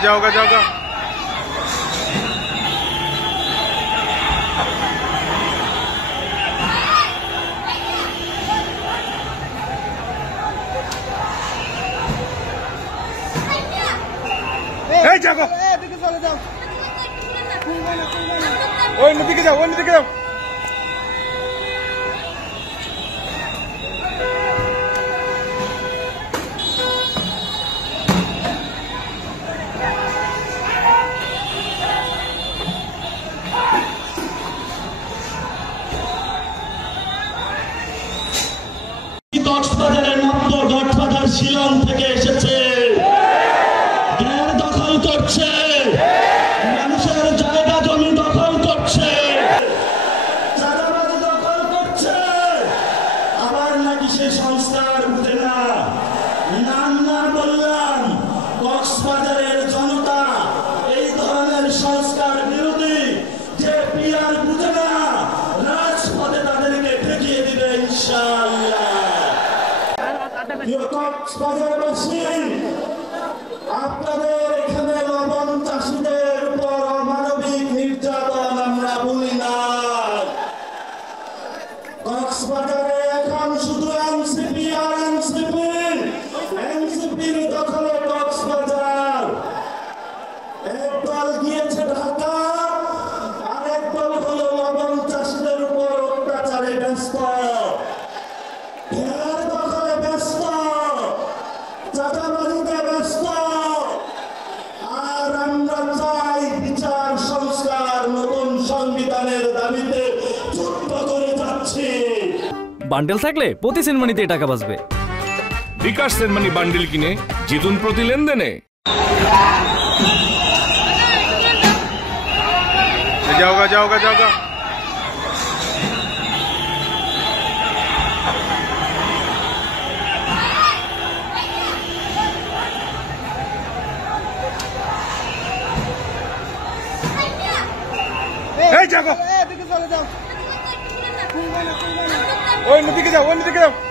जाओगा जाओगा। जाओ दिखे जाओ। কক্সবাজারের মতো গডফাদার শিলং থেকে এসেছে, দখল করছে, মানুষের জায়গা জমি দখল করছে, চাঁদাবাজি দখল করছে। আবার নাকি সেই সংস্কার বুঝে না। নাম না বললাম, কক্সবাজারের জনতা এই ধরনের সংস্কার বিরোধী যে পিয়ার বুঝে না, রাজপথে তাদেরকে ঠেকিয়ে দিবে ইনশাআল্লাহ। কক্সবাজারবাসী, আপনাদের এখানে লবণ চাষীদের উপর অমানবিক নির্যাতন আমরা ভুলি না। কক্সবাজারে এখন শুধু এনসিপি আর এনসিপির দখলে কক্সবাজার। এক দল গিয়েছে ঢাকা, আরেক দল হলো লবণ চাষীদের উপর অত্যাচারে ব্যস্ত, দখলে ব্যস্ত, চাঁদাবাজিতে ব্যস্ত। আর আমরা চাই বিচার সংস্কার, নতুন সংবিধানের দাবিতে যুদ্ধ করে যাচ্ছি। বান্ডেল থাকলে প্রতি সেনমানিতে টাকা বাঁচবে। বিকাশ সেনমানি বান্ডেল কিনে জিতুন প্রতি লেনদেনে। जाओगा। जाओ दिखे जाओ।